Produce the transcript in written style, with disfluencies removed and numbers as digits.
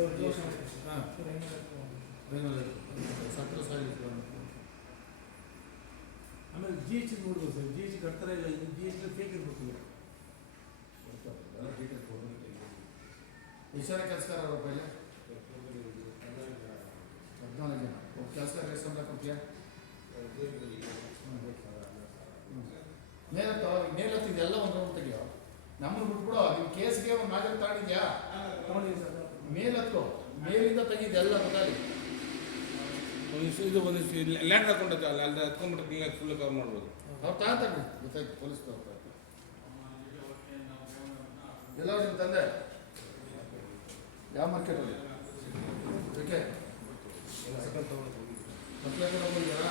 ಹಾಂ ಸತ್ರ ಸಾಲಿ ಆಮೇಲೆ ಜಿ ಎಚ್ ನೋಡ್ಬೋದು ಸರ್. ಜಿ ಎಚ್ ಕಟ್ತಾರೆ ಇಲ್ಲ, ಇದು ಜಿ ಎಚ್ ಫೇಕ್ ಇರ್ಬೇಕು. ವಿಚಾರ ಕೆಲಸಗಾರ ರೂಪಾಯಿ 14 ಜನ ಕೆಲಸಗಾರ ಎಷ್ಟು ಅಂತ ಕೊಡ್ತೀಯಾ? ಮೇಲತ್ತಿದೆಲ್ಲ ಒಂದು ರೌಂಡ್ ತೆಗಿಯೋ. ನಮ್ಮನ್ನು ಬಿಟ್ಬಿಡೋ. ನಿಮ್ಮ ಕೇಸ್ಗೆ ಒಂದು ಮಾದರಿ ತಗೊಂಡಿದ್ಯಾ? ಮೇಲತ್ತು ಮೇಲಿಂದ ತೆಗಿದೆಲ್ಲ ಗೊತ್ತಾಗಿ ಇದು ಒಂದಿಷ್ಟು ಲ್ಯಾಂಡ್ ಹಾಕೊಂಡದ್ದು ಅಲ್ಲ, ಅಲ್ಲಿ ಹತ್ಕೊಂಡ್ಬಿಟ್ಟು ನೀವು ಫುಲ್ ಕವರ್ ಮಾಡ್ಬೋದು. ಅವ್ರು ತಗೊಂಡು ಗೊತ್ತಾಯ್ತು. ಪೊಲೀಸ್ ಎಲ್ಲ ನಿಮ್ಮ ತಂದೆ ಯಾವ ಮಾರ್ಕೆಟಲ್ಲಿ ಓಕೆ ಮಕ್ಕಳ ಹೋಗಿದ್ದಾರಾ?